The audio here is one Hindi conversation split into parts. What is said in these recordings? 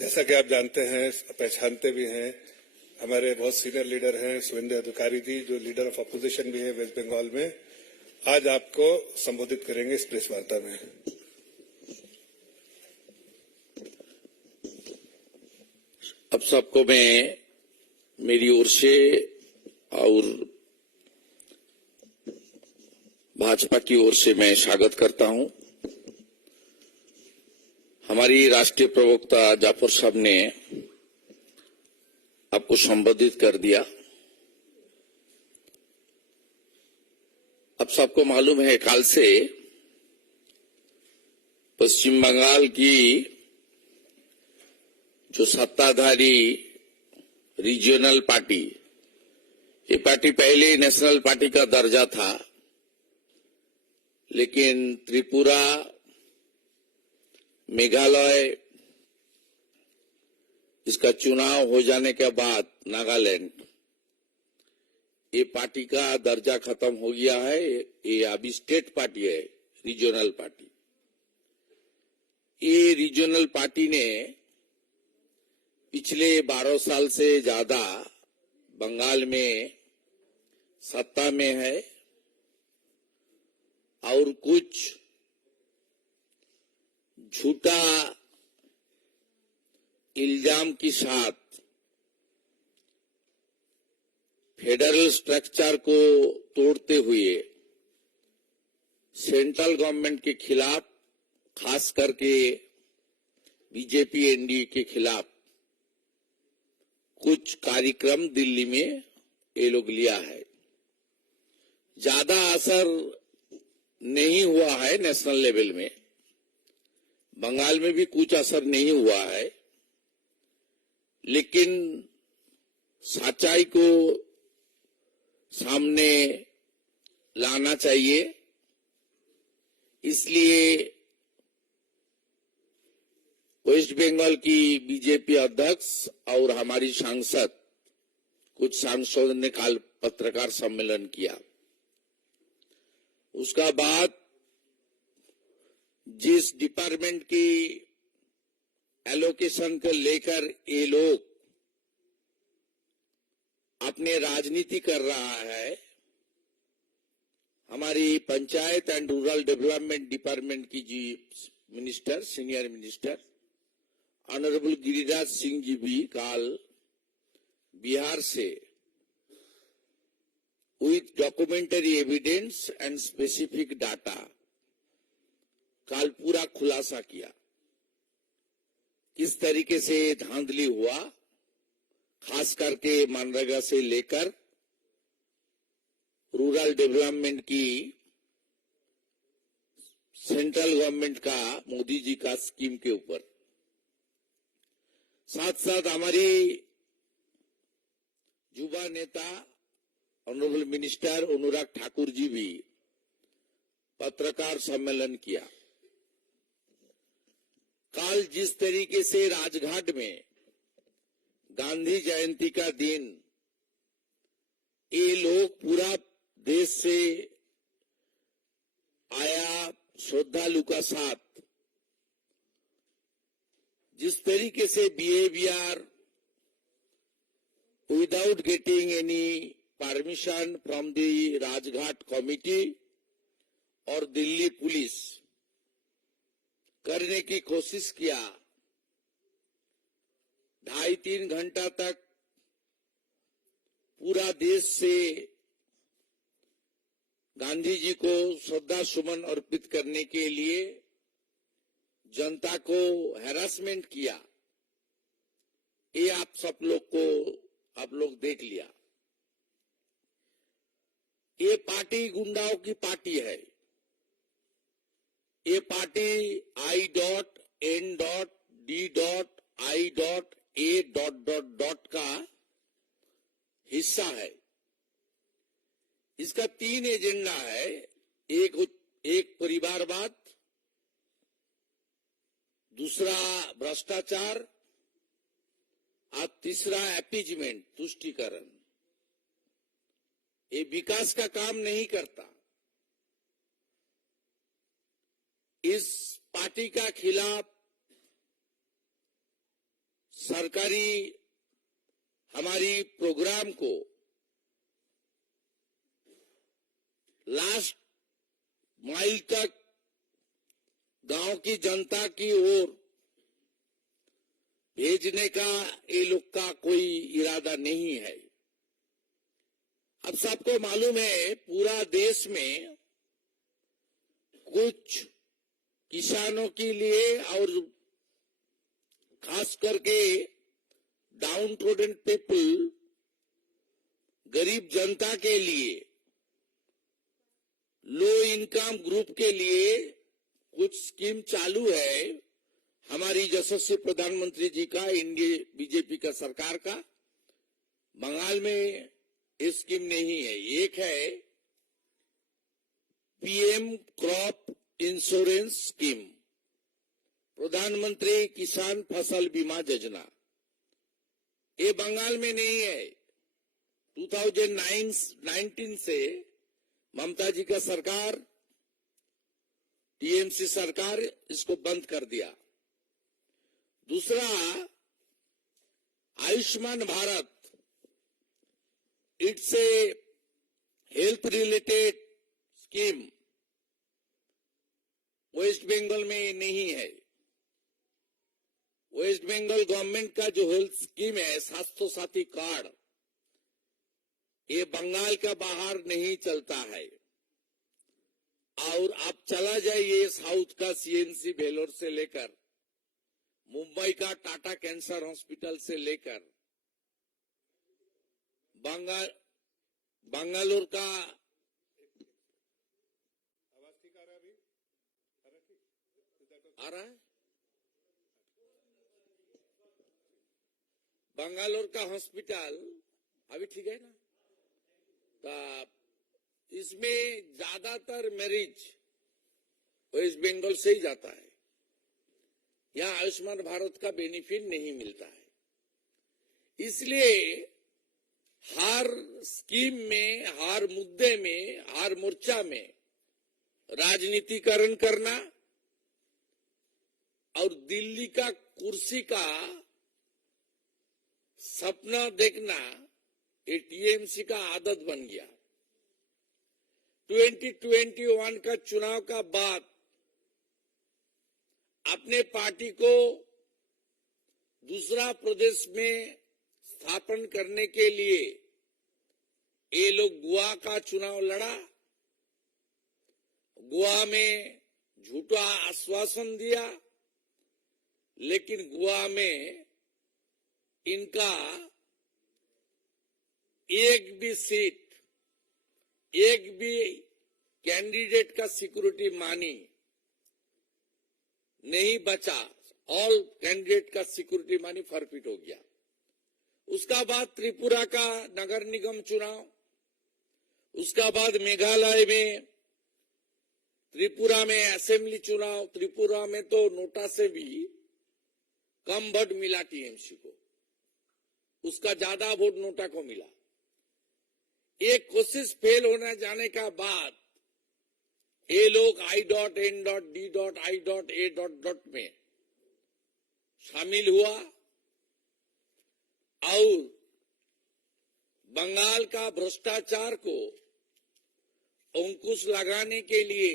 जैसा कि आप जानते हैं, पहचानते भी हैं, हमारे बहुत सीनियर लीडर हैं शुभेंदु अधिकारी जी, जो लीडर ऑफ अपोजिशन भी है वेस्ट बंगाल में, आज आपको संबोधित करेंगे इस प्रेस वार्ता में। अब सबको मैं मेरी ओर से और भाजपा की ओर से मैं स्वागत करता हूं। हमारी राष्ट्रीय प्रवक्ता जाफर साहब ने आपको संबोधित कर दिया। अब सबको मालूम है, कल से पश्चिम बंगाल की जो सत्ताधारी रीजनल पार्टी, ये पार्टी पहले नेशनल पार्टी का दर्जा था, लेकिन त्रिपुरा, मेघालय, इसका चुनाव हो जाने के बाद नागालैंड, ये पार्टी का दर्जा खत्म हो गया है। ये अभी स्टेट पार्टी है, रीजनल पार्टी। ये रीजनल पार्टी ने पिछले 12 साल से ज्यादा बंगाल में सत्ता में है और कुछ झूठा इल्जाम के साथ फेडरल स्ट्रक्चर को तोड़ते हुए सेंट्रल गवर्नमेंट के खिलाफ, खास करके बीजेपी एनडीए के खिलाफ कुछ कार्यक्रम दिल्ली में ये लोग लिया है। ज्यादा असर नहीं हुआ है नेशनल लेवल में, बंगाल में भी कुछ असर नहीं हुआ है, लेकिन सच्चाई को सामने लाना चाहिए। इसलिए वेस्ट बंगाल की बीजेपी अध्यक्ष और हमारी सांसद, कुछ सांसदों ने कल पत्रकार सम्मेलन किया। उसका बाद जिस डिपार्टमेंट की एलोकेशन को लेकर ये लोग अपने राजनीति कर रहा है, हमारी panchayat and rural development department की जी minister, senior minister honourable Giriraj Singh ji भी कल बिहार से with documentary evidence and specific data कल पूरा खुलासा किया, किस तरीके से धांधली हुआ, खास करके मनरेगा से लेकर रूरल डेवलपमेंट की सेंट्रल गवर्नमेंट का, मोदी जी का स्कीम के ऊपर। साथ साथ हमारी युवा नेता ऑनरेबल मिनिस्टर अनुराग ठाकुर जी भी पत्रकार सम्मेलन किया। कल जिस तरीके से राजघाट में गांधी जयंती का दिन ये लोग पूरा देश से आया श्रद्धालु का साथ जिस तरीके से behaviour without getting any permission from the Rajghat committee और दिल्ली पुलिस करने की कोशिश किया, 2.5-3 घंटा तक पूरा देश से गांधी जी को श्रद्धा सुमन अर्पित करने के लिए जनता को हैरासमेंट किया। ये आप सब लोग देख लिया। ये पार्टी गुंडाओं की पार्टी है। ये पार्टी I.N.D.I.A. का हिस्सा है। इसका 3 एजेंडा है, एक परिवारवाद, दूसरा भ्रष्टाचार और तीसरा अपीजमेंट, तुष्टीकरण। ये विकास का काम नहीं करता। इस पार्टी का खिलाफ सरकारी हमारी प्रोग्राम को लास्ट माइल तक गांव की जनता की ओर भेजने का ये लोग का कोई इरादा नहीं है। अब सबको मालूम है पूरा देश में कुछ किसानों के लिए और खास करके डाउन ट्रोडन पीपल, गरीब जनता के लिए, लो इनकम ग्रुप के लिए कुछ स्कीम चालू है हमारी यशस्वी प्रधानमंत्री जी का, इंडिया बीजेपी का सरकार का। बंगाल में ये स्कीम नहीं है। एक है पीएम क्रॉप इंश्योरेंस स्कीम, प्रधानमंत्री किसान फसल बीमा योजना। ये बंगाल में नहीं है। 2019 से ममता जी का सरकार, टीएमसी सरकार इसको बंद कर दिया। दूसरा, Ayushman Bharat, it's a health related scheme, West Bengal में नहीं है। वेस्ट बंगाल गवर्नमेंट का जो हेल्थ स्कीम है, स्वास्थ्य साथी कार्ड, ये बंगाल का बाहर नहीं चलता है। और आप चला जाइए साउथ का सीएनसी वेलोर से लेकर, मुंबई का टाटा कैंसर हॉस्पिटल से लेकर, बंगालोर का आवाज ठीक आ रहा है? अभी आ रहा है। बंगालोर का हॉस्पिटल अभी ठीक है ना? तो इसमें ज्यादातर मरीज वेस्ट बंगाल से ही जाता है। यहाँ आयुष्मान भारत का बेनिफिट नहीं मिलता है। इसलिए हर स्कीम में, हर मुद्दे में, हर मोर्चा में राजनीतिकरण करना और दिल्ली का कुर्सी का सपना देखना, ये टीएमसी का आदत बन गया। 2021 का चुनाव का बाद अपने पार्टी को दूसरा प्रदेश में स्थापन करने के लिए ये लोग गोवा का चुनाव लड़ा। गोवा में झूठा आश्वासन दिया, लेकिन गोवा में इनका एक भी सीट, एक भी कैंडिडेट का सिक्योरिटी मानी नहीं बचा। ऑल कैंडिडेट का सिक्योरिटी मानी फॉरफिट हो गया। उसका बाद त्रिपुरा का नगर निगम चुनाव, उसका बाद मेघालय में, त्रिपुरा में असेंबली चुनाव। त्रिपुरा में तो नोटा से भी कम वोट मिला टीएमसी को, उसका ज्यादा वोट नोटा को मिला। एक कोशिश फेल होने जाने का बाद ये लोग I.N.D.I.A. में शामिल हुआ और बंगाल का भ्रष्टाचार को अंकुश लगाने के लिए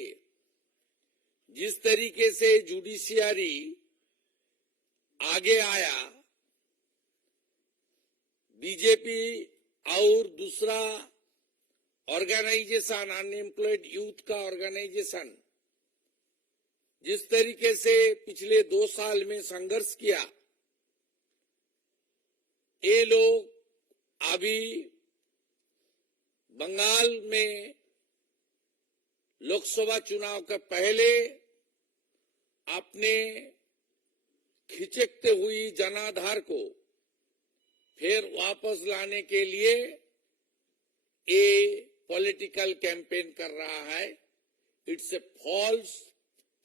जिस तरीके से जुडिशियरी आगे आया, बीजेपी और दूसरा ऑर्गेनाइजेशन, अनएम्प्लॉयड यूथ का ऑर्गेनाइजेशन, जिस तरीके से पिछले 2 साल में संघर्ष किया, ये लोग अभी बंगाल में लोकसभा चुनाव के पहले अपने खिचकते हुई जनाधार को फिर वापस लाने के लिए ये पॉलिटिकल कैंपेन कर रहा है। It's a false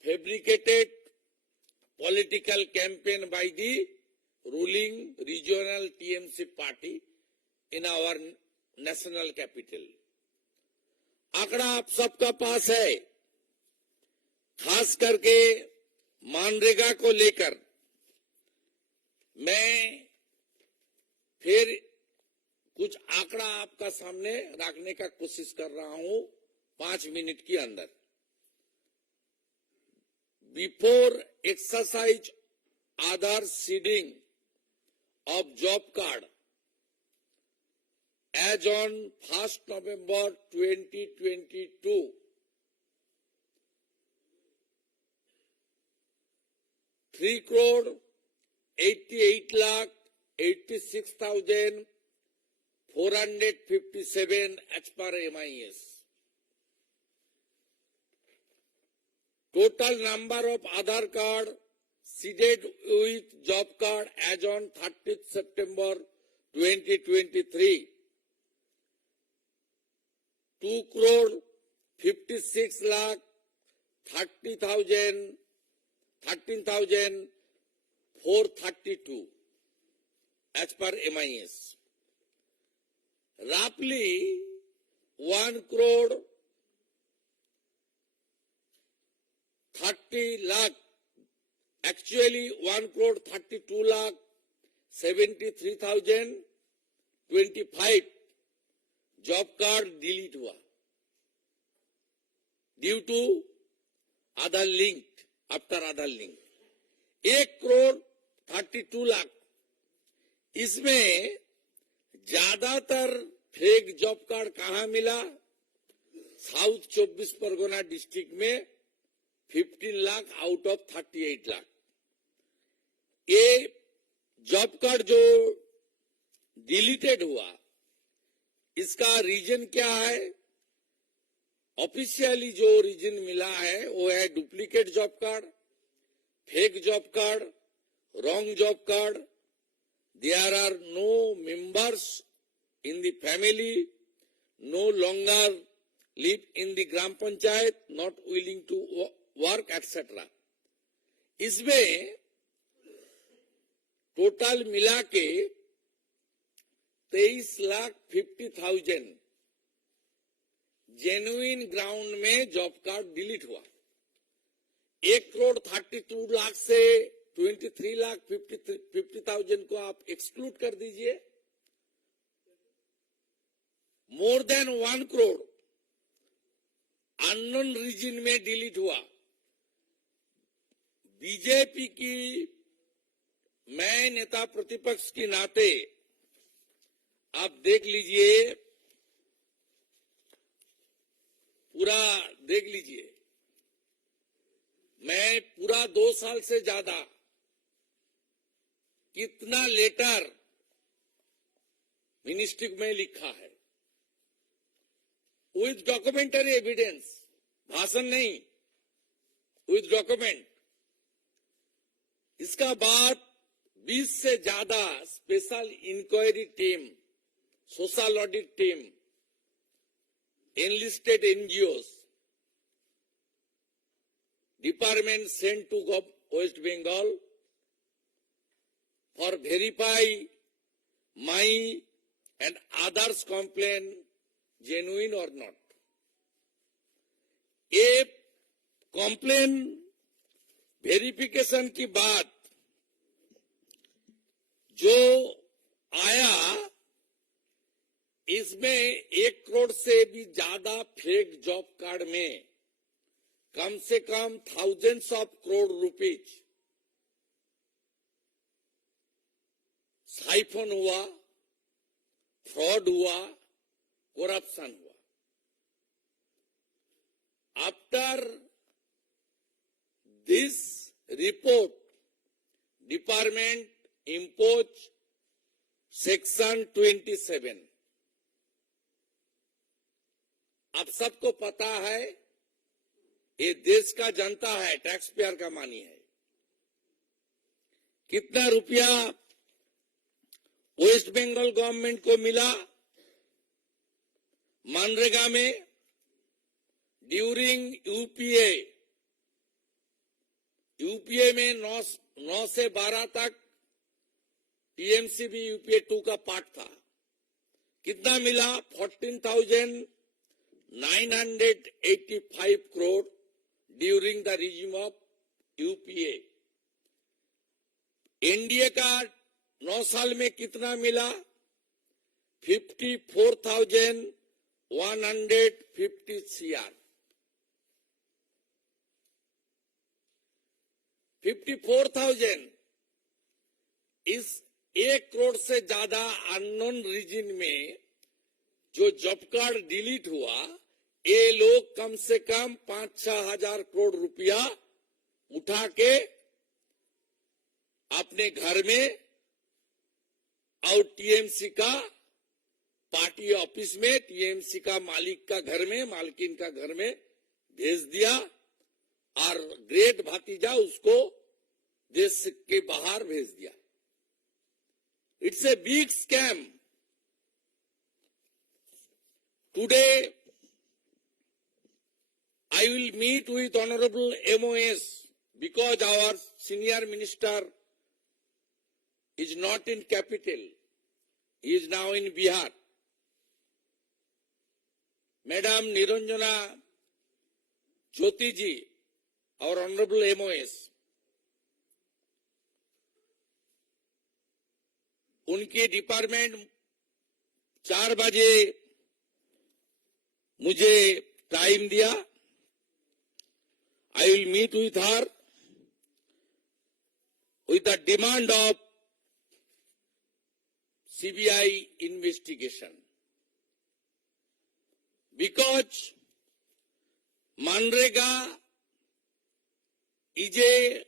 fabricated political campaign by the ruling regional TMC party in our national capital. आंकड़ा आप सबका पास है। खास करके मनरेगा को लेकर मैं फिर कुछ आंकड़ा आपका सामने रखने का कोशिश कर रहा हूं 5 मिनट के अंदर। Before exercise Aadhaar seeding of job card as on 1st November 2022, 3,88,86,457 as per MIS. Total number of Aadhaar card seeded with job card as on 30th September 2023, 2,56,30,000 13,432 as per MIS. Roughly 1,30,00,000, actually 1,32,73,025 job card delete हुआ due to Aadhaar link, after Aadhaar link. 1,32,00,000, इसमें ज्यादातर फेक जॉब कार्ड कहां मिला? साउथ 24 परगना डिस्ट्रिक्ट में 15 लाख आउट ऑफ 38 लाख। ये जॉब कार्ड जो डिलीटेड हुआ, इसका रीजन क्या है? ऑफिशियली जो रीजन मिला है वो है duplicate job card, fake job card, wrong job card, there are no members in the family, no longer live in the gram panchayat, not willing to work etcetera. इसमें टोटल मिला के 23,50,000 जेन्युइन ग्राउंड में जॉब कार्ड डिलीट हुआ। 1,32,00,000 से 23,50,000 को आप एक्सक्लूड कर दीजिए। More than 1 crore unknown reason में डिलीट हुआ। बीजेपी की मैं नेता प्रतिपक्ष के नाते आप देख लीजिए, पूरा देख लीजिए। मैं पूरा 2 साल से ज्यादा कितना लेटर मिनिस्ट्री में लिखा है विथ डॉक्यूमेंटरी एविडेंस, भाषण नहीं, विथ डॉक्यूमेंट। इसका बाद 20 से ज्यादा special inquiry team, social audit team, enlisted NGOs, department sent to West Bengal for verify my and others complaint genuine or not. ये complaint verification की बात जो आया, इसमें 1 करोड़ से भी ज्यादा फेक जॉब कार्ड में कम से कम thousands of crore rupees siphon हुआ, फ्रॉड हुआ, करप्शन हुआ। After this report, department impose section 27। आप सबको पता है, ये देश का जनता है, टैक्स पेयर का मानी है। कितना रुपया वेस्ट बंगाल गवर्नमेंट को मिला मनरेगा में ड्यूरिंग यूपीए में 9 से 12 तक टीएमसी भी यूपीए 2 का पार्ट था। कितना मिला? 14,985 crore during the regime of UPA. NDA का 9 साल में कितना मिला? 54,150 CR। 54,000। इस 1 करोड़ से ज्यादा अननोन रीजन में जो जॉब कार्ड डिलीट हुआ, ये लोग कम से कम 5-6 हजार करोड़ रुपया उठा के अपने घर में और टीएमसी का पार्टी ऑफिस में, टीएमसी का मालिक का घर में, मालकिन का घर में भेज दिया और ग्रेट भतीजा उसको देश के बाहर भेज दिया। It's a big scam. Today I will meet with Honorable MOS because our senior minister is not in capital. He is now in Bihar. Madam Niranjana Jyoti ji, our Honorable MOS, उनके डिपार्टमेंट 4 बजे मुझे टाइम दिया। I will meet with her with the demand of CBI investigation, because Manrega is a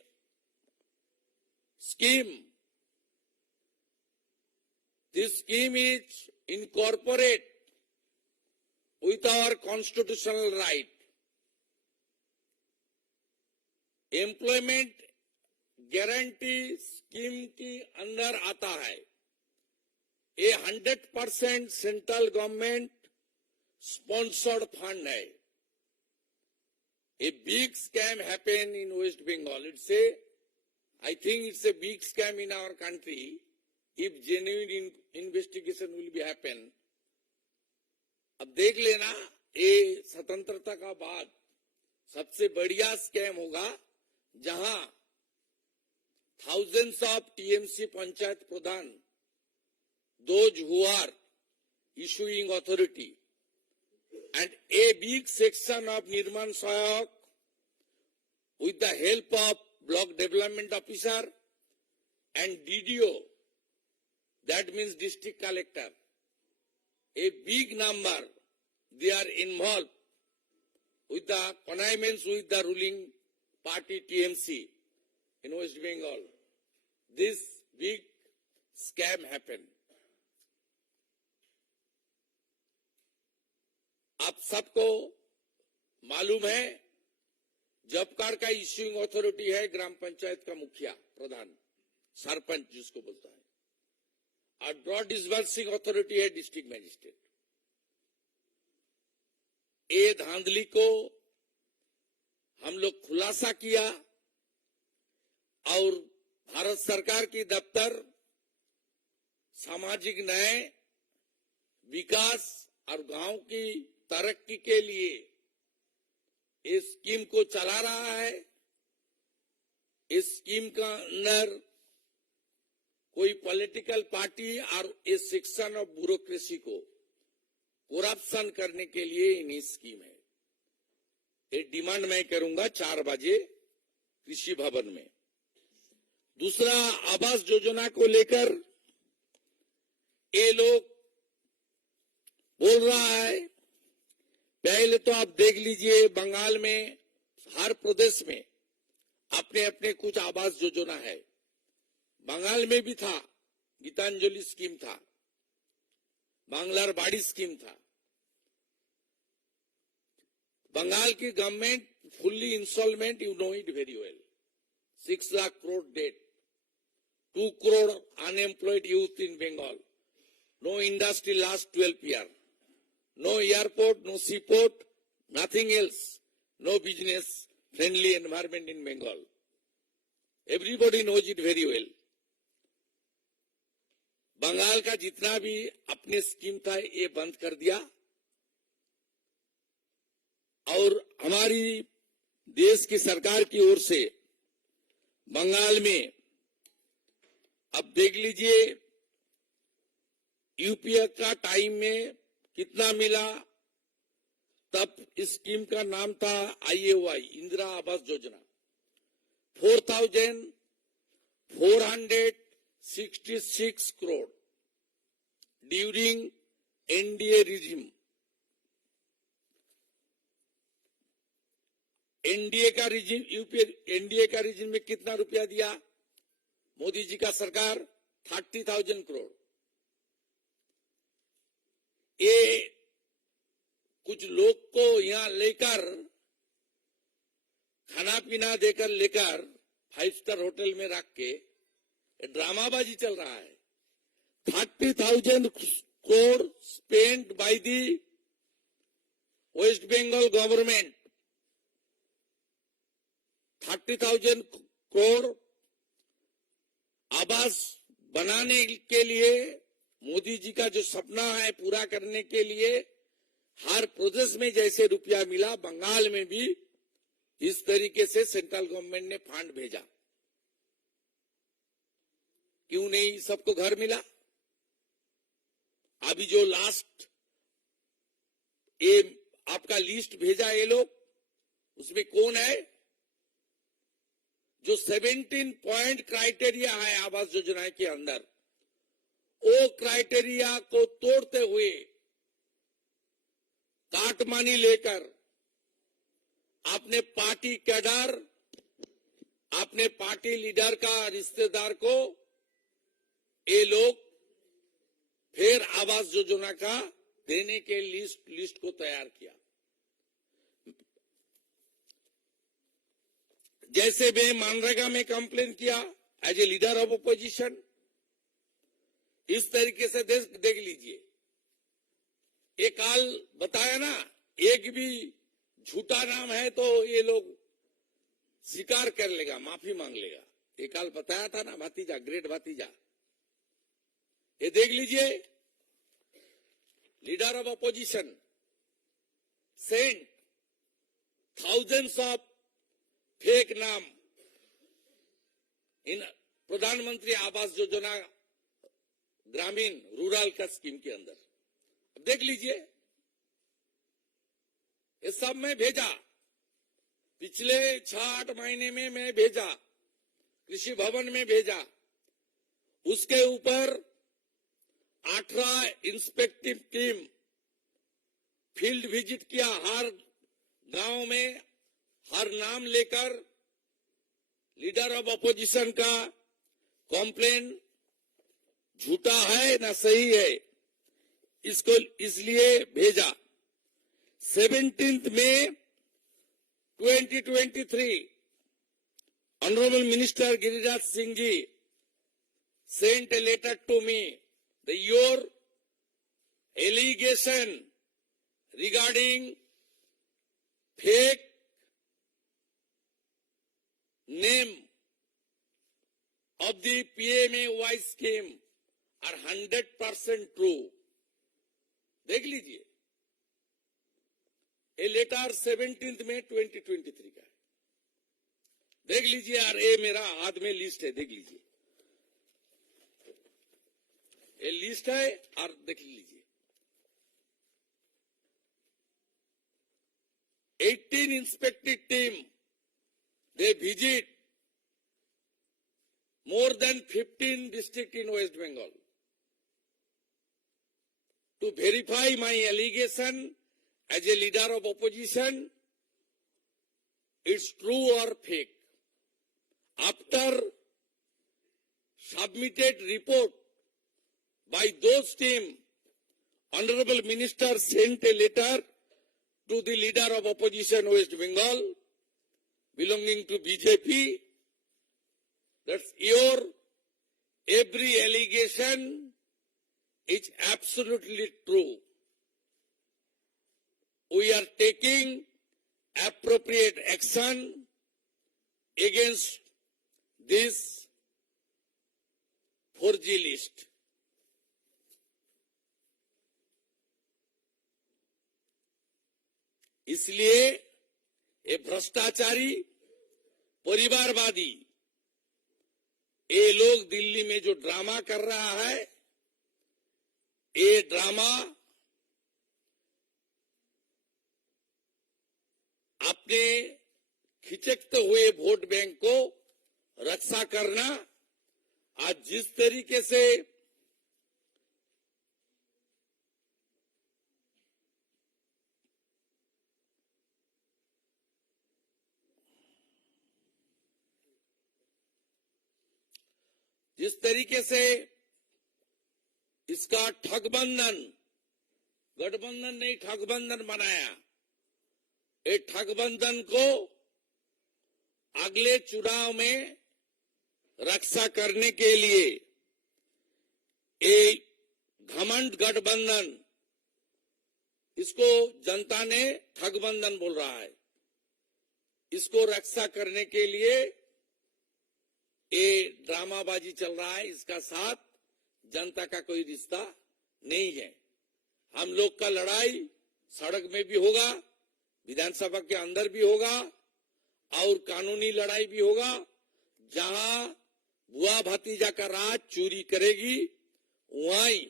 scheme. This scheme is incorporate with our constitutional right. Employment guarantee scheme के अंदर आता है। ये 100% सेंट्रल गवर्नमेंट स्पॉन्सर्ड फंड है। A big scam happen in West Bengal. I think it's a big scam in our country. If genuine investigation will be happen, अब देख लेना, ये स्वतंत्रता का बाद सबसे बढ़िया स्कैम होगा जहां thousands of TMC panchayat Pradhan, those who are issuing authority, and a big section of Nirman Sayak with the help of block development officer and DDO, that means district collector, a big number, they are involved with the connivance with the ruling party TMC in West Bengal. This big scam happened. आप सबको मालूम है, जॉब कार्ड का इश्यूइंग अथॉरिटी है ग्राम पंचायत का मुखिया, प्रधान, सरपंच जिसको बोलता है, और ड्रॉ डिसबर्सिंग अथॉरिटी है डिस्ट्रिक्ट मजिस्ट्रेट। ये धांधली को हम लोग खुलासा किया और भारत सरकार की दफ्तर सामाजिक न्याय, विकास और गांव की तरक्की के लिए इस स्कीम को चला रहा है। इस स्कीम का अंदर कोई पॉलिटिकल पार्टी और इस सेक्शन ऑफ ब्यूरोक्रेसी को करप्शन करने के लिए इन्हीं स्कीम है। ये डिमांड मैं करूंगा 4 बजे कृषि भवन में। दूसरा, आवास योजना को लेकर ये लोग बोल रहा है, पहले तो आप देख लीजिए बंगाल में हर प्रदेश में अपने अपने कुछ आवास योजना है। बंगाल में भी था, गीतांजलि स्कीम था, बांग्लार बाड़ी स्कीम था। बंगाल की government fully installment, you know it very well, 6 lakh crore debt, 2 crore unemployed youth in Bengal, no industry last 12 years, no airport, no seaport, nothing else, no business friendly environment in Bengal. Everybody knows it very well. Bengal का जितना भी अपने स्कीम था ये बंद कर दिया और हमारी देश की सरकार की ओर से बंगाल में अब देख लीजिए यूपीए का टाइम में कितना मिला। तब इस स्कीम का नाम था IAY, Indira Awas Yojana. 4,466 crore during NDA regime. NDA का रिजिम, यूपीए एनडीए का रिजिम में कितना रुपया दिया मोदी जी का सरकार? 30,000 करोड़। ये कुछ लोग को यहां लेकर खाना पीना देकर लेकर 5 स्टार होटल में रख के ड्रामाबाजी चल रहा है। 30,000 crore spent by the West Bengal government। 30,000 crore आवास बनाने के लिए, मोदी जी का जो सपना है पूरा करने के लिए हर प्रदेश में जैसे रुपया मिला, बंगाल में भी इस तरीके से सेंट्रल गवर्नमेंट ने फंड भेजा। क्यों नहीं सबको घर मिला? अभी जो लास्ट ये आपका लिस्ट भेजा ये लोग, उसमें कौन है? जो 17 पॉइंट क्राइटेरिया है आवास योजना के अंदर, वो क्राइटेरिया को तोड़ते हुए काटमानी लेकर अपने पार्टी कैडर, अपने पार्टी लीडर का रिश्तेदार को ये लोग फिर आवास योजना का देने के लिस्ट को तैयार किया। जैसे मैं मनरेगा में कंप्लेन किया as a leader of opposition, इस तरीके से देख लीजिए। एक काल बताया ना, एक भी झूठा नाम है तो ये लोग स्वीकार कर लेगा, माफी मांग लेगा। एक काल बताया था ना भतीजा, ग्रेट भतीजा। ये देख लीजिए, leader of opposition sent thousands of fake नाम इन प्रधानमंत्री आवास योजना ग्रामीण रूरल का स्कीम के अंदर। अब देख लीजिए, ये सब मैं भेजा, पिछले 6-8 महीने में मैं भेजा, कृषि भवन में भेजा। उसके ऊपर 18 इंस्पेक्टिव टीम फील्ड विजिट किया, हर गांव में हर नाम लेकर लीडर ऑफ अपोजिशन का कॉम्प्लेन झूठा है ना सही है, इसको इसलिए भेजा। 17 May 2023 honourable minister Giriraj Singh ji sent a letter to me that your allegation regarding fake name of the PMAY scheme are 100% true। देख लीजिए, ये लेटर 17 मई 2023 का है। देख लीजिए यार, ये मेरा हाथ में लिस्ट है, देख लीजिए, ये लिस्ट है और देख लीजिए। 18 इंस्पेक्टिव team they visit more than 15 districts in West Bengal to verify my allegation as a leader of opposition, it's true or fake. After submitted report by those team, Honorable Minister sent a letter to the leader of opposition West Bengal belonging to BJP, that's your every allegation is absolutely true. We are taking appropriate action against this 4G list। इसलिए ये भ्रष्टाचारी, परिवारवादी, ये लोग दिल्ली में जो ड्रामा कर रहा है, ये ड्रामा अपने खिचकते हुए वोट बैंक को रक्षा करना, आज जिस तरीके से इसका गठबंधन नहीं ठगबंधन बनाया, ये ठगबंधन को अगले चुनाव में रक्षा करने के लिए एक घमंड गठबंधन, इसको जनता ने ठगबंधन बोल रहा है, इसको रक्षा करने के लिए ये ड्रामाबाजी चल रहा है। इसका साथ जनता का कोई रिश्ता नहीं है। हम लोग का लड़ाई सड़क में भी होगा, विधानसभा के अंदर भी होगा और कानूनी लड़ाई भी होगा। जहां बुआ भतीजा का राज चोरी करेगी, वहीं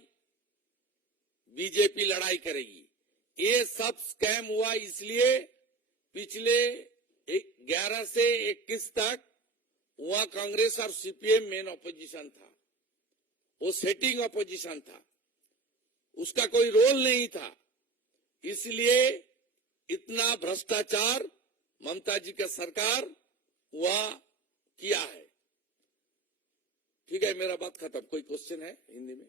बीजेपी लड़ाई करेगी। ये सब स्कैम हुआ इसलिए पिछले 11 से 21 तक वहां कांग्रेस और सीपीएम मेन ऑपोजिशन था, वो सेटिंग ऑपोजिशन था, उसका कोई रोल नहीं था। इसलिए इतना भ्रष्टाचार ममता जी का सरकार वहां किया है। ठीक है, मेरा बात खत्म। कोई क्वेश्चन है हिंदी में?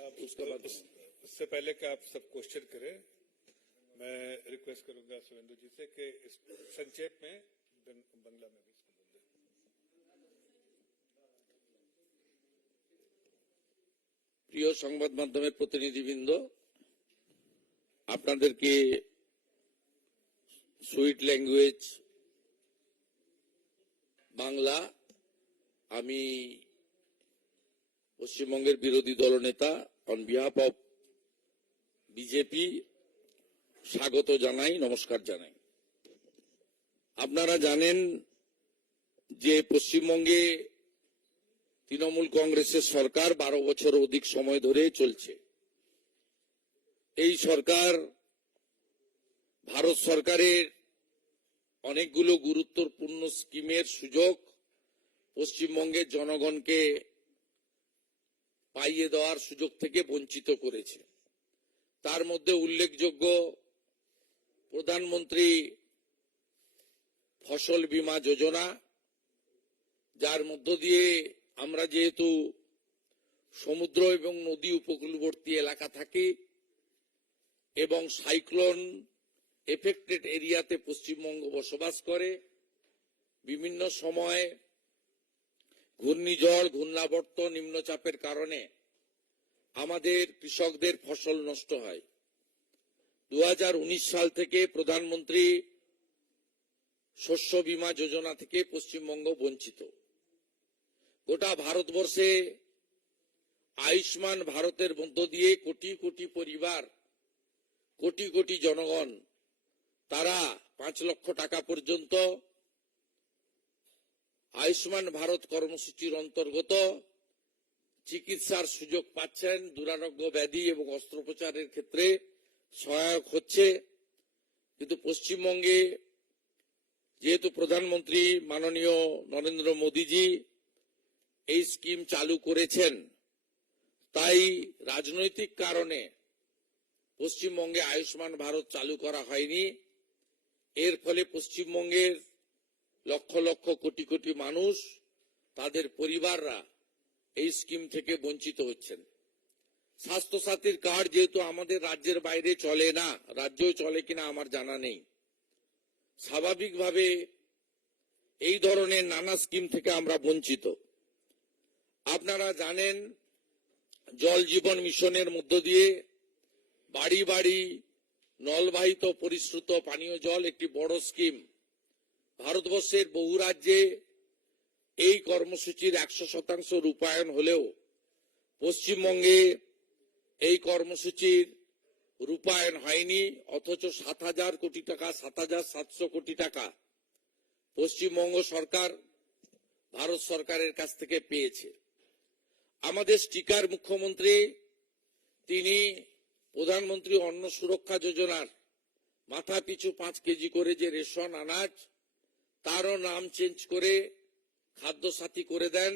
आप उसका बाद उससे पहले कि आप सब क्वेश्चन करें, मैं रिक्वेस्ट करूंगा सुवेंदु जी से कि इस संक्षेप में बांग्ला में भी इसको बोल दें। প্রিয় সংবাদ মাধ্যমের প্রতিনিধিবৃন্দ, আপনাদেরকে সুইট ল্যাঙ্গুয়েজ বাংলা আমি পশ্চিমবঙ্গের বিরোধী দলনেতা অন বিহাফ অফ বিজেপি স্বাগত জানাই, নমস্কার জানাই। আপনারা জানেন যে পশ্চিমবঙ্গে তৃণমূল কংগ্রেসের সরকার 12 বছর অধিক সময় ধরে চলছে। এই সরকার ভারত সরকারের অনেকগুলো গুরুত্বপূর্ণ স্কিমের সুযোগ পশ্চিমবঙ্গের জনগণকে পাইয়ে দেওয়ার সুযোগ থেকে বঞ্চিত করেছে। তার মধ্যে উল্লেখযোগ্য প্রধানমন্ত্রী ফসল বীমা যোজনা, যার মধ্য দিয়ে আমরা যেহেতু সমুদ্র এবং নদী উপকূলবর্তী এলাকা থাকি এবং সাইক্লোন এফেক্টেড এরিয়াতে পশ্চিমবঙ্গ বসবাস করে, বিভিন্ন সময় ঘূর্ণিঝড়, ঘূর্ণাবর্ত, নিম্নচাপের কারণে আমাদের কৃষকদের ফসল নষ্ট হয়। 2019 সাল থেকে প্রধানমন্ত্রী শস্য বীমা যোজনা থেকে পশ্চিমবঙ্গ বঞ্চিত। গোটা ভারতবর্ষে আয়ুষ্মান ভারতের মধ্য দিয়ে কোটি কোটি পরিবার, কোটি কোটি জনগণ, তারা 5 লক্ষ টাকা পর্যন্ত আয়ুষ্মান ভারত কর্মসূচির অন্তর্গত চিকিৎসার সুযোগ পাচ্ছেন। দুরারোগ্য ব্যাধি এবং অস্ত্রোপচারের ক্ষেত্রে সহায়ক হচ্ছে। কিন্তু পশ্চিমবঙ্গে যেহেতু প্রধানমন্ত্রী মাননীয় নরেন্দ্র মোদীজি এই স্কিম চালু করেছেন, তাই রাজনৈতিক কারণে পশ্চিমবঙ্গে আয়ুষ্মান ভারত চালু করা হয়নি। এর ফলে পশ্চিমবঙ্গের লক্ষ লক্ষ কোটি কোটি মানুষ, তাদের পরিবাররা এই স্কিম থেকে বঞ্চিত হচ্ছেন। স্বাস্থ্যসাথীর কার্ড যেহেতু আমাদের রাজ্যের বাইরে চলে না, রাজ্যেও চলে কিনা আমার জানা নেই, স্বাভাবিকভাবে এই ধরনের নানা স্কিম থেকে আমরা বঞ্চিত। আপনারা জানেন জল জীবন মিশনের মধ্য দিয়ে বাড়ি বাড়ি নলবাহিত পরিশ্রুত পানীয় জল একটি বড় স্কিম। ভারতবর্ষের বহু রাজ্যে এই কর্মসূচির 100% রূপায়ণ হলেও পশ্চিমবঙ্গে এই কর্মসূচির রূপায়ণ হয়নি। অথচ 7,000 কোটি টাকা, 7,700 কোটি টাকা পশ্চিমবঙ্গ সরকার ভারত সরকারের কাছ থেকে পেয়েছে। আমাদের স্টিকার মুখ্যমন্ত্রী তিনি প্রধানমন্ত্রী অন্ন সুরক্ষা যোজনার মাথা পিছু 5 কেজি করে যে রেশন আনাজ তারও নাম চেঞ্জ করে খাদ্য সাথী করে দেন,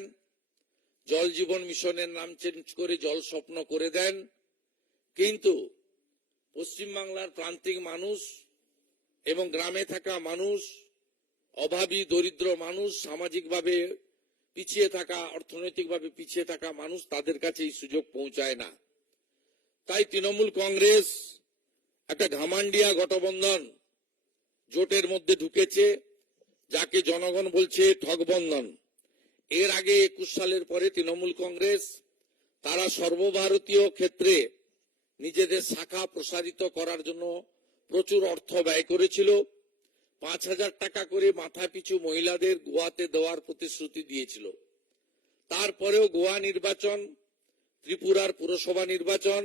জল জীবন মিশনের নাম চেঞ্জ করে জল স্বপ্ন করে দেন। কিন্তু পশ্চিমবাংলার প্রান্তিক মানুষ এবং গ্রামে থাকা মানুষ, অভাবী দরিদ্র মানুষ, সামাজিকভাবে পিছিয়ে থাকা, অর্থনৈতিকভাবে পিছিয়ে থাকা মানুষ, তাদের কাছে এই সুযোগ পৌঁছায় না। তাই তৃণমূল কংগ্রেস একটা ঘামান্ডিয়া গঠবন্ধন জোটের মধ্যে ঢুকেছে, যাকে জনগণ বলছে ঠগবন্ধন। এর আগে 21 সালের পরে তৃণমূল কংগ্রেস তারা সর্বভারতীয় ক্ষেত্রে নিজেদের শাখা প্রসারিত করার জন্য প্রচুর অর্থ ব্যয় করেছিল। 5,000 টাকা করে মাথা পিছু মহিলাদের গোয়াতে দেওয়ার প্রতিশ্রুতি দিয়েছিল। তারপরেও গোয়া নির্বাচন, ত্রিপুরার পুরসভা নির্বাচন,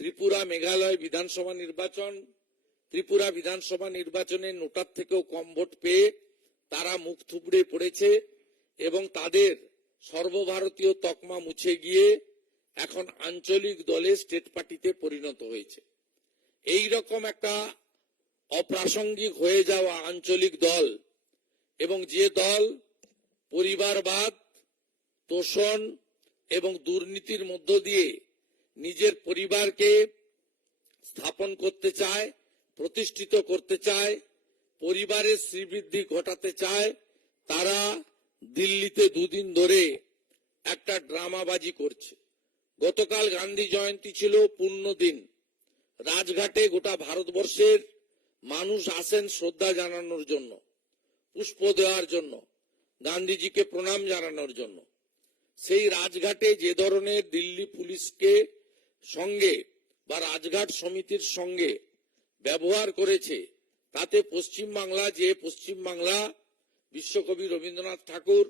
ত্রিপুরা মেঘালয় বিধানসভা নির্বাচন, ত্রিপুরা বিধানসভা নির্বাচনে নোটার থেকেও কম ভোট পেয়ে তারা মুখ থুবড়ে পড়েছে এবং তাদের সর্বভারতীয় তকমা মুছে গিয়ে এখন আঞ্চলিক দলে স্টেট পার্টিতে পরিণত হয়েছে। এই রকম একটা অপ্রাসঙ্গিক হয়ে যাওয়া আঞ্চলিক দল এবং যে দল পরিবারবাদ, তোষণ এবং দুর্নীতির মধ্য দিয়ে নিজের পরিবারকে স্থাপন করতে চায়, প্রতিষ্ঠিত করতে চায়, পরিবারের শ্রীবৃদ্ধি ঘটাতে চায়, তারা দিল্লিতে দুদিন ধরে একটা ড্রামাবাজি করছে। গতকাল গান্ধী জয়ন্তী ছিল, পূর্ণ দিন। রাজঘাটে গোটা ভারতবর্ষের মানুষ আসেন শ্রদ্ধা জানানোর জন্য, পুষ্প দেওয়ার জন্য, গান্ধীজিকে প্রণাম জানানোর জন্য। সেই রাজঘাটে যে ধরনের দিল্লি পুলিশকে সঙ্গে বা রাজঘাট সমিতির সঙ্গে ব্যবহার করেছে, তাতে পশ্চিমবাংলা বিশ্বকবি রবীন্দ্রনাথ ঠাকুর,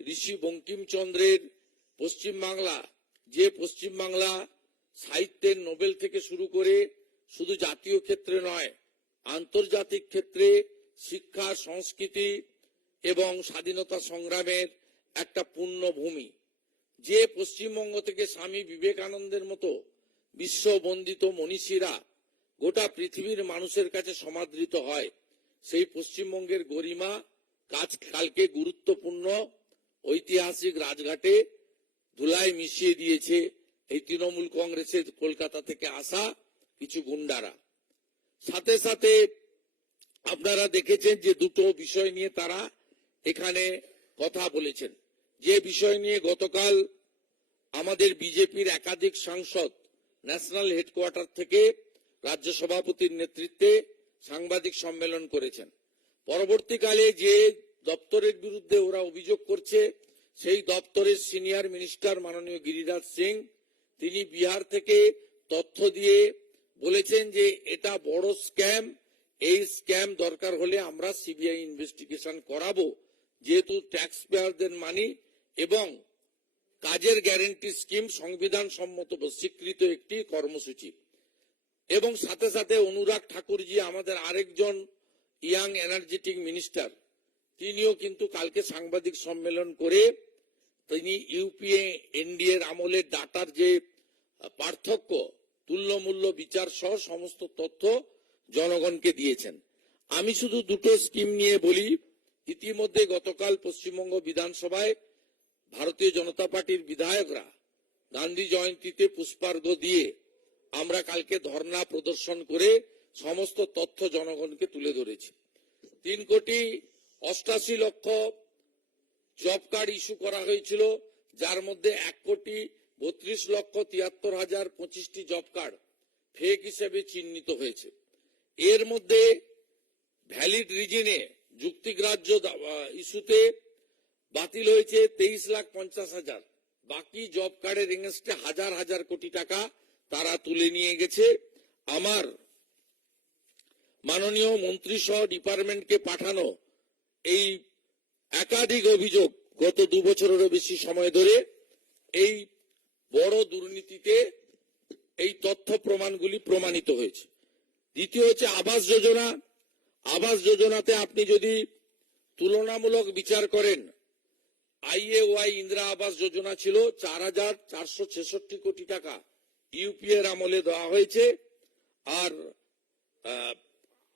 ঋষি বঙ্কিমচন্দ্রের পশ্চিমবাংলা, যে পশ্চিমবাংলা সাহিত্যের নোবেল থেকে শুরু করে শুধু জাতীয় ক্ষেত্রে নয়, আন্তর্জাতিক ক্ষেত্রে শিক্ষা, সংস্কৃতি এবং স্বাধীনতা সংগ্রামের একটা পুণ্যভূমি, যে পশ্চিমবঙ্গ থেকে স্বামী বিবেকানন্দের মতো বিশ্ববন্দিত মনীষীরা গোটা পৃথিবীর মানুষের কাছে সমাদৃত হয়, সেই পশ্চিমবঙ্গের গরিমা কালকে গুরুত্বপূর্ণ ঐতিহাসিক রাজঘাটে ধুলায় মিশিয়ে দিয়েছে এই তৃণমূল কংগ্রেসের কলকাতা থেকে আসা কিছু গুন্ডারা। সাথে সাথে আপনারা দেখেছেন যে দুটো বিষয় নিয়ে তারা এখানে কথা বলেছেন। যে বিষয় নিয়ে গতকাল আমাদের বিজেপির একাধিক সাংসদ ন্যাশনাল হেডকোয়ার্টার থেকে রাজ্য সভাপতির নেতৃত্বে সাংবাদিক সম্মেলন করেছেন। পরবর্তীকালে যে দপ্তরের বিরুদ্ধে ওরা অভিযোগ করছে, সেই দপ্তরের সিনিয়র মিনিস্টার মাননীয় গিরিরাজ সিং, তিনি বিহার থেকে তথ্য দিয়ে বলেছেন যে এটা বড় স্ক্যাম, এই স্ক্যাম দরকার হলে আমরা সিবিআই ইনভেস্টিগেশন করাবো, যেহেতু ট্যাক্স পেয়ারদের মানি এবং কাজের গ্যারান্টি স্কিম সংবিধান সম্মত স্বীকৃত একটি কর্মসূচি। এবং সাথে সাথে অনুরাগ ঠাকুরজি, আমাদের আরেকজন ইয়াং এনার্জেটিক মিনিস্টার, তিনিও কিন্তু কালকে সাংবাদিক সম্মেলন করে তিনি ইউপিএ এনডিএর আমলের ডাটার যে পার্থক্য, তুল্যমূল্য বিচার সহ সমস্ত তথ্য জনগণকে দিয়েছেন। আমি শুধু দুটো স্কিম নিয়ে বলি। ইতিমধ্যে গতকাল পশ্চিমবঙ্গ বিধানসভায় ভারতীয় জনতা পার্টির বিধায়করা গান্ধী জয়ন্তীতে পুষ্পার্ঘ্য দিয়ে আমরা কালকে ধর্ণা প্রদর্শন করে সমস্ত তথ্য জনগণকে তুলে ধরেছি। 3,88,00,000 জব কার্ড ইস্যু করা হয়েছিল, যার মধ্যে 1,32,73,025টি জব কার্ড ফেক হিসেবে চিহ্নিত হয়েছে। এর মধ্যে ভ্যালিড রিজনে যুক্তিগ্রাহ্য ইস্যুতে বাতিল হয়েছে 23,50,000। বাকি জব কার্ডের এগেইনস্টে হাজার হাজার কোটি টাকা তারা তুলে নিয়ে গেছে। আমার মাননীয় মন্ত্রী সহ ডিপার্টমেন্টকে পাঠানো এই একাধিক অভিযোগ গত 2 বছরেরও বেশি সময় ধরে এই বড় দুর্নীতিতে এই তথ্য প্রমাণগুলি প্রমাণিত হয়েছে। দ্বিতীয় হচ্ছে আবাস যোজনা। আবাস যোজনাতে আপনি যদি তুলনামূলক বিচার করেন, আইএওয়াই ইন্দিরা আবাস যোজনা ছিল 4,466 কোটি টাকা ইউপিএর আমলে দেওয়া হয়েছে, আর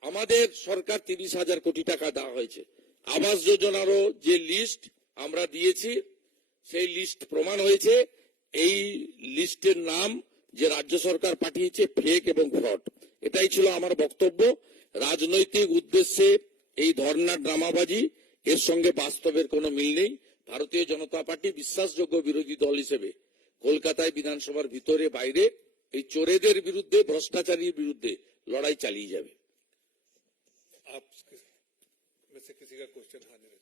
আমাদের সরকার 30,000 কোটি টাকা দেওয়া হয়েছে। আবাস যোজনারও যে লিস্ট আমরা দিয়েছি সেই লিস্ট প্রমাণ হয়েছে, এই লিস্টের নাম যে রাজ্য সরকার পাঠিয়েছে ফেক এবং ফ্রড। এটাই ছিল আমার বক্তব্য। রাজনৈতিক উদ্দেশ্যে এই ধর্ণা ড্রামাবাজি, এর সঙ্গে বাস্তবের কোনো মিল নেই। ভারতীয় জনতা পার্টি বিশ্বাসযোগ্য বিরোধী দল হিসেবে কলকাতায় বিধানসভার ভিতরে বাইরে এই চোরেদের বিরুদ্ধে, ভ্রষ্টাচারীর বিরুদ্ধে লড়াই চালিয়ে যাবে। आप में से किसी का क्वेश्चन आने लगे?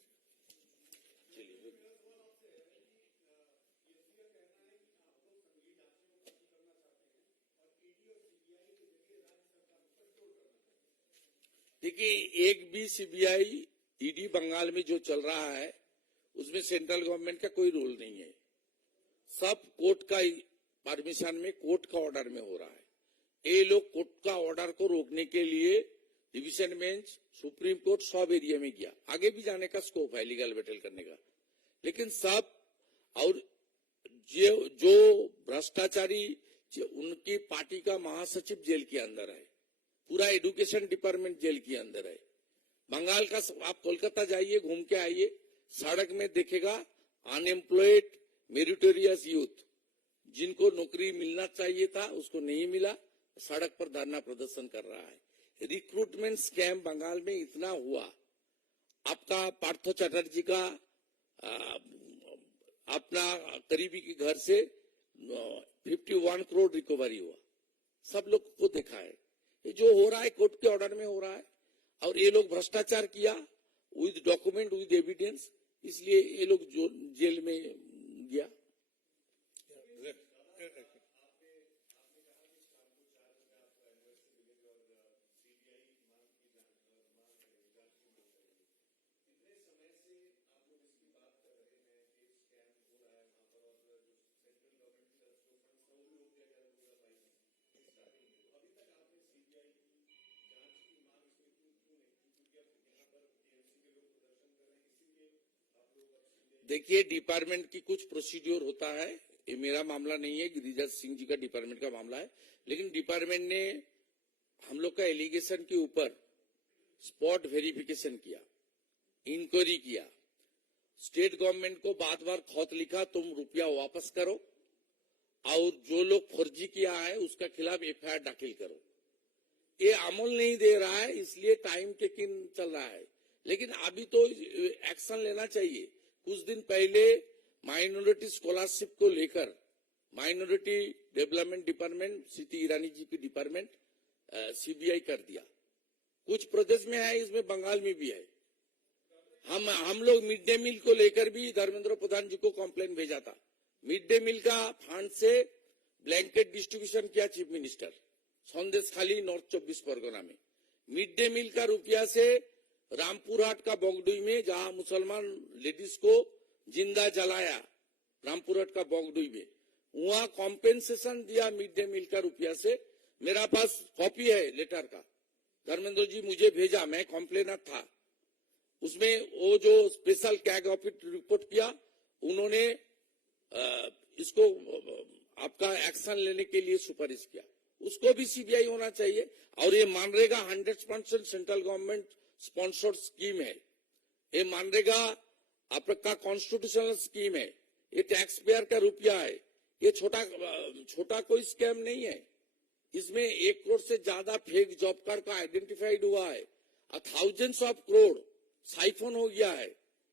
देखिए, एक भी सीबीआई ईडी बंगाल में जो चल रहा है उसमें सेंट्रल गवर्नमेंट का कोई रोल नहीं है। सब कोर्ट का परमिशन में, कोर्ट का ऑर्डर में हो रहा है। ये लोग कोर्ट का ऑर्डर को रोकने के लिए डिवीजन बेंच, सुप्रीम कोर्ट सब एरिया में गया। आगे भी जाने का स्कोप है लीगल बैटल करने का, लेकिन सब और जो भ्रष्टाचारी, उनकी पार्टी का महासचिव जेल के अंदर है, पूरा एजुकेशन डिपार्टमेंट जेल के अंदर है। बंगाल का आप कोलकाता जाइए, घूम के आइए, सड़क में देखेगा अनएम्प्लॉयड मेरिटोरियस यूथ, जिनको नौकरी मिलना चाहिए था उसको नहीं मिला, सड़क पर धरना प्रदर्शन कर रहा है। रिक्रूटमेंट स्कैम बंगाल में इतना हुआ। आपका पार्थो चैटर्जी का अपना करीबी के घर से 51 करोड़ रिकवरी हुआ, सब लोग को देखा है। ये जो हो रहा है कोर्ट के ऑर्डर में हो रहा है, और ये लोग भ्रष्टाचार किया विद डॉक्यूमेंट, विद एविडेंस, इसलिए ये लोग जो जेल में गया। देखिए, डिपार्टमेंट की कुछ प्रोसीड्योर होता है, ये मेरा मामला नहीं है, गिरिराज सिंह जी का डिपार्टमेंट का मामला है, लेकिन डिपार्टमेंट ने हम लोग का एलिगेशन के ऊपर स्पॉट वेरिफिकेशन किया, इंक्वायरी किया, स्टेट गवर्नमेंट को बार बार खत लिखा तुम रुपया वापस करो, और जो लोग फर्जी किया है उसका खिलाफ एफआईआर दाखिल करो। ये अमल नहीं दे रहा है, इसलिए टाइम टेकिंग चल रहा है, लेकिन अभी तो एक्शन लेना चाहिए। कुछ दिन पहले माइनॉरिटी स्कॉलरशिप को लेकर minority development department, Smriti Irani ji की डिपार्टमेंट सीबीआई कर दिया। कुछ प्रदेश में है, इसमें बंगाल में भी है। हम लोग मिड डे मील को लेकर भी धर्मेंद्र प्रधान जी को कंप्लेन भेजा था। मिड डे मील का फंड से ब्लैंकेट डिस्ट्रीब्यूशन किया चीफ मिनिस्टर संदेश खाली नॉर्थ 24 परगना में। मिड डे मील का रुपया से रामपुर हाट का बगडुई में, जहां मुसलमान लेडीज को जिंदा जलाया, रामपुर हाट का बगडुई में, वहां कॉम्पेंसेशन दिया मिड डे मील का रुपया से। मेरा पास कॉपी है लेटर का, धर्मेंद्र जी मुझे भेजा, मैं कंप्लेनर था। उसमें वो जो स्पेशल कैग ऑफिस रिपोर्ट किया, उन्होंने इसको आपका एक्शन लेने के लिए सुपारिश किया। उसको भी सीबीआई होना चाहिए। और ये MNREGA 100% central government sponsored scheme है। ये मनरेगा आपका कॉन्स्टिट्यूशनल स्कीम है, ये टैक्स पेयर का रुपया है, ये छोटा कोई स्कैम नहीं है। इसमें 1 करोड़ से ज्यादा फेक जॉब कार्ड का आइडेंटिफाइड हुआ है, थाउजेंड्स ऑफ करोड़ साइफोन हो गया है।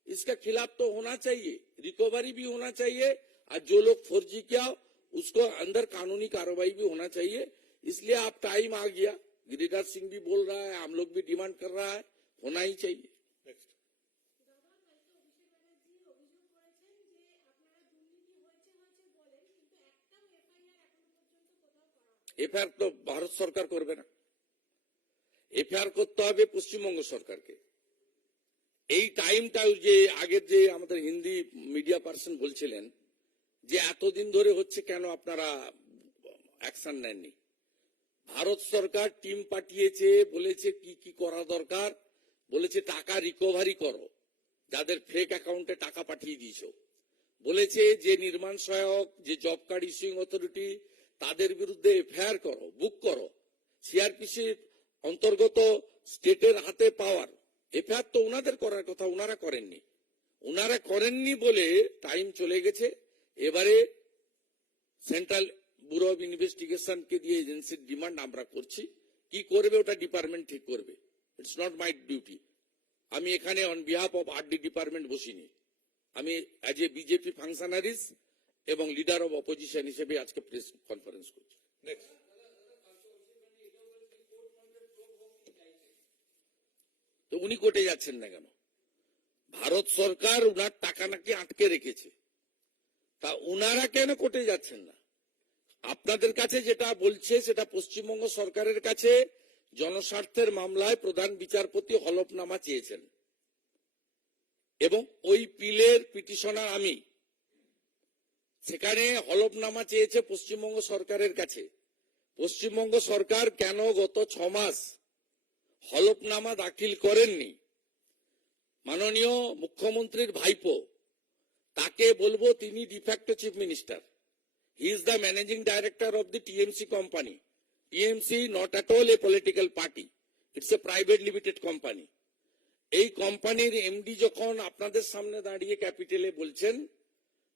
इसका खिलाफ तो होना चाहिए, रिकवरी भी होना चाहिए, और जो लोग फर्जी किया उसको अंदर कानूनी कार्रवाई भी होना चाहिए। इसलिए आप टाइम आ गया, गिरिराज सिंह भी बोल रहा है, हम लोग भी डिमांड कर रहा है, होना ही चाहिए। এফআইআর তো ভারত সরকার করবে না, এফআইআর করতে হবে পশ্চিমবঙ্গ সরকারকে। এই টাইমটা যে আগের যে আমাদের হিন্দি মিডিয়া পার্সন বলছিলেন যে এতদিন ধরে হচ্ছে, কেন আপনারা অ্যাকশন নেননি? ভারত সরকার টিম পাঠিয়েছে, বলেছে কি কি করা দরকার, বলেছে টাকা রিকভারি করো, যাদের ফেক অ্যাকাউন্টে টাকা পাঠিয়ে দিয়েছো, বলেছে যে নির্মাণ সহায়ক, যে জব কার্ড ইস্যুইং অথরিটি, তাদের বিরুদ্ধে এফআইআর করো, বুক করো। সিআরপিসির অন্তর্গত স্টেটের হাতে পাওয়ার, এফআইআর তো উনাদের করার কথা, উনারা করেননি। উনারা করেননি বলে টাইম চলে গেছে। এবারে সেন্ট্রাল ব্যুরো অব ইনভেস্টিগেশনকে দিয়ে এজেন্সির ডিমান্ড আমরা করছি। কি করবে ওটা ডিপার্টমেন্ট ঠিক করবে, ইটস নট মাই ডিউটি। আমি এখানে on behalf of RD department বসিনি, আমি অ্যাজ এ বিজেপি ফাংশনারিজ এবং লিডার অব অপোজিশন হিসেবে আজকে প্রেস কনফারেন্স করছি। Next. তো উনি কোর্টে যাচ্ছেন না কেন? ভারত সরকার উনার টাকা নাকি আটকে রেখেছে, তা উনারা কেন কোর্টে যাচ্ছেন না? আপনাদের কাছে যেটা বলছে সেটা পশ্চিমবঙ্গ সরকারের কাছে জনস্বার্থের মামলায় প্রধান বিচারপতি হলফনামা চেয়েছেন এবং ওই পিলের পিটিশনার আমি। সেখানে হলফনামা চেয়েছে পশ্চিমবঙ্গ সরকারের কাছে। পশ্চিমবঙ্গ সরকার কেন গত 6 মাস হলফনামা দাখিল করেননি? মাননীয় মুখ্যমন্ত্রীর ভাইপো, তাকে বলবো, তিনি de facto chief minister, he is the managing director of the TMC company. TMC not at all a political party, it's a private limited company. এই কোম্পানির এমডি যখন আপনাদের সামনে দাঁড়িয়ে ক্যাপিটালে বলছেন,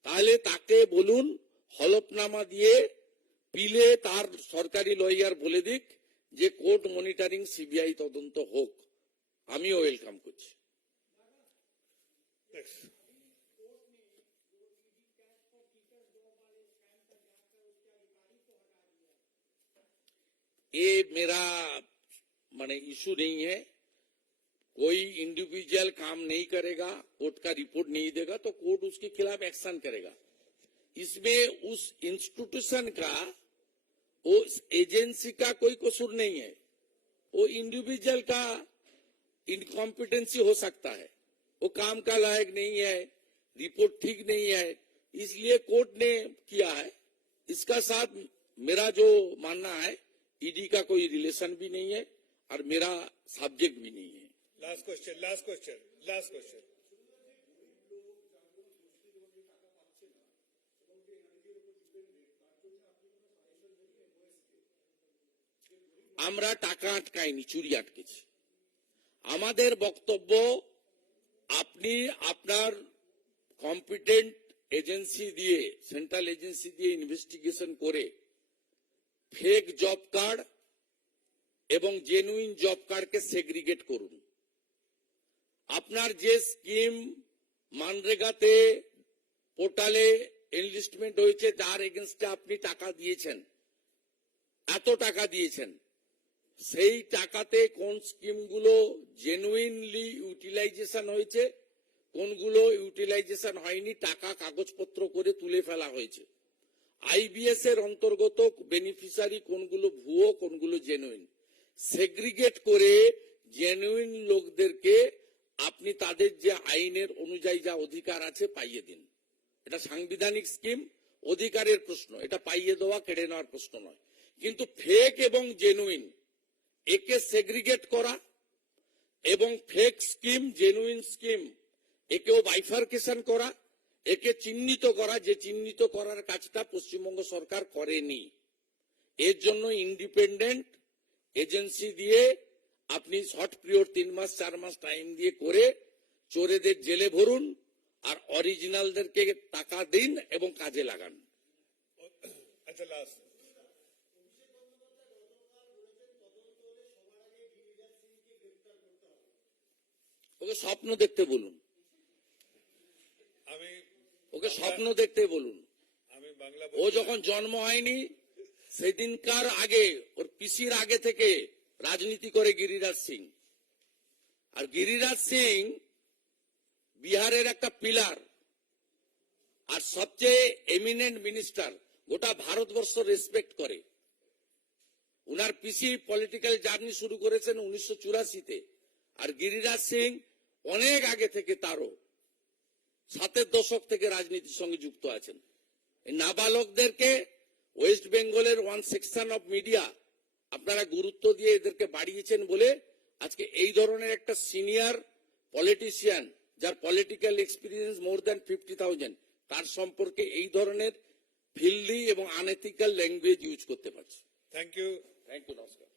তাহলে তাকে বলুন হলফনামা দিয়ে পিলে তার সরকারি লয়ার বলে দিক যে কোর্ট মনিটরিং সিবিআই তদন্ত হোক। আমিও ওয়েলকাম করছি। Next. ये मेरा माने इशू नहीं है। कोई इंडिविजुअल काम नहीं करेगा, कोर्ट का रिपोर्ट नहीं देगा तो कोर्ट उसके खिलाफ एक्शन करेगा। इसमें उस इंस्टीट्यूशन का, उस एजेंसी का कोई कसूर नहीं है। वो इंडिविजुअल का इनकॉम्पिटेंसी हो सकता है, वो काम का लायक नहीं है, रिपोर्ट ठीक नहीं है, इसलिए कोर्ट ने किया है। इसका साथ मेरा जो मानना है, ईडी का कोई रिलेशन भी नहीं है और मेरा सब्जेक्ट भी नहीं है। Last question. Last question. Last question. আমরা টাকা আটকাইনি, চুরি আটকেছি। আমাদের বক্তব্য, আপনি আপনার কম্পিটেন্ট এজেন্সি দিয়ে, সেন্ট্রাল এজেন্সি দিয়ে ইনভেস্টিগেশন করে ফেক জব কার্ড এবং জেনুইন জব কার্ডকে সেগ্রিগেট করুন। আপনার যে স্কিম মানরেগাতে পোর্টালে এনলিস্টমেন্ট হয়েছে, যার এগেনস্টে আপনি টাকা দিয়েছেন, এত টাকা দিয়েছেন, সেই টাকাতে কোন স্কিমগুলো জেনুইনলি ইউটিলাইজেশন হয়েছে, কোনগুলো ইউটিলাইজেশন হয়নি, টাকা কাগজপত্র করে তুলে ফেলা হয়েছে। আইবিএস এর অন্তর্গত বেনিফিশিয়ারি কোনগুলো ভুয়ো, কোনগুলো জেনুইন, সেগ্রিগেট করে জেনুইন লোকদেরকে আপনি তাদের যে আইনের অনুযায়ী যা অধিকার আছে পাইয়ে দিন। এটা সাংবিধানিক স্কিম, অধিকারের প্রশ্ন, এটা পাইয়ে দেওয়া, কেড়ে নেওয়ার প্রশ্ন নয়। কিন্তু ফেক এবং জেনুইন একে সেগ্রিগেট করা এবং ফেক স্কিম জেনুইন স্কিম একেও বাইফার্কেশন করা, একে চিহ্নিত করা, যে চিহ্নিত করার কাজটা পশ্চিমবঙ্গ সরকার করেনি। এর জন্য ইন্ডিপেন্ডেন্ট এজেন্সি দিয়ে আপনি শর্ট পিরিয়ড 3 মাস 4 মাস টাইম দিয়ে করে চোরেদের জেলে ভরুন আর অরিজিনালদেরকে টাকা দিন এবং কাজে লাগান। আচ্ছা, লাস্ট। ওকে স্বপ্ন দেখতে বলুন, আমি ওকে স্বপ্ন দেখতে বলুন। আমি বাংলা ও যখন জন্ম হয়নি সেদিনকার আগে, ওর পিসির আগে থেকে রাজনীতি করে গিরিরাজ সিং। আর গিরিরাজ সিং বিহারের একটা পিলার আর সবচেয়ে এমিনেন্ট মিনিস্টার, গোটা ভারতবর্ষ রেসপেক্ট করে। উনার পিসি পলিটিক্যাল জার্নি শুরু করেছেন 1984-তে, আর গিরিরাজ সিং অনেক আগে থেকে, তারও 7-এর দশক থেকে রাজনীতির সঙ্গে যুক্ত আছেন। এই নাবালকদেরকে ওয়েস্ট বেঙ্গলের ওয়ান সেকশন অফ মিডিয়া আপনারা গুরুত্ব দিয়ে এদেরকে বাড়িয়েছেন বলে আজকে এই ধরনের একটা সিনিয়র পলিটিশিয়ান যার পলিটিক্যাল এক্সপিরিয়েন্স মোর দ্যান 50,000 তার সম্পর্কে এই ধরনের ফিল্ডি এবং আনএথিক্যাল ল্যাঙ্গুয়েজ ইউজ করতে পারছে। Thank you. থ্যাংক ইউ, নমস্কার।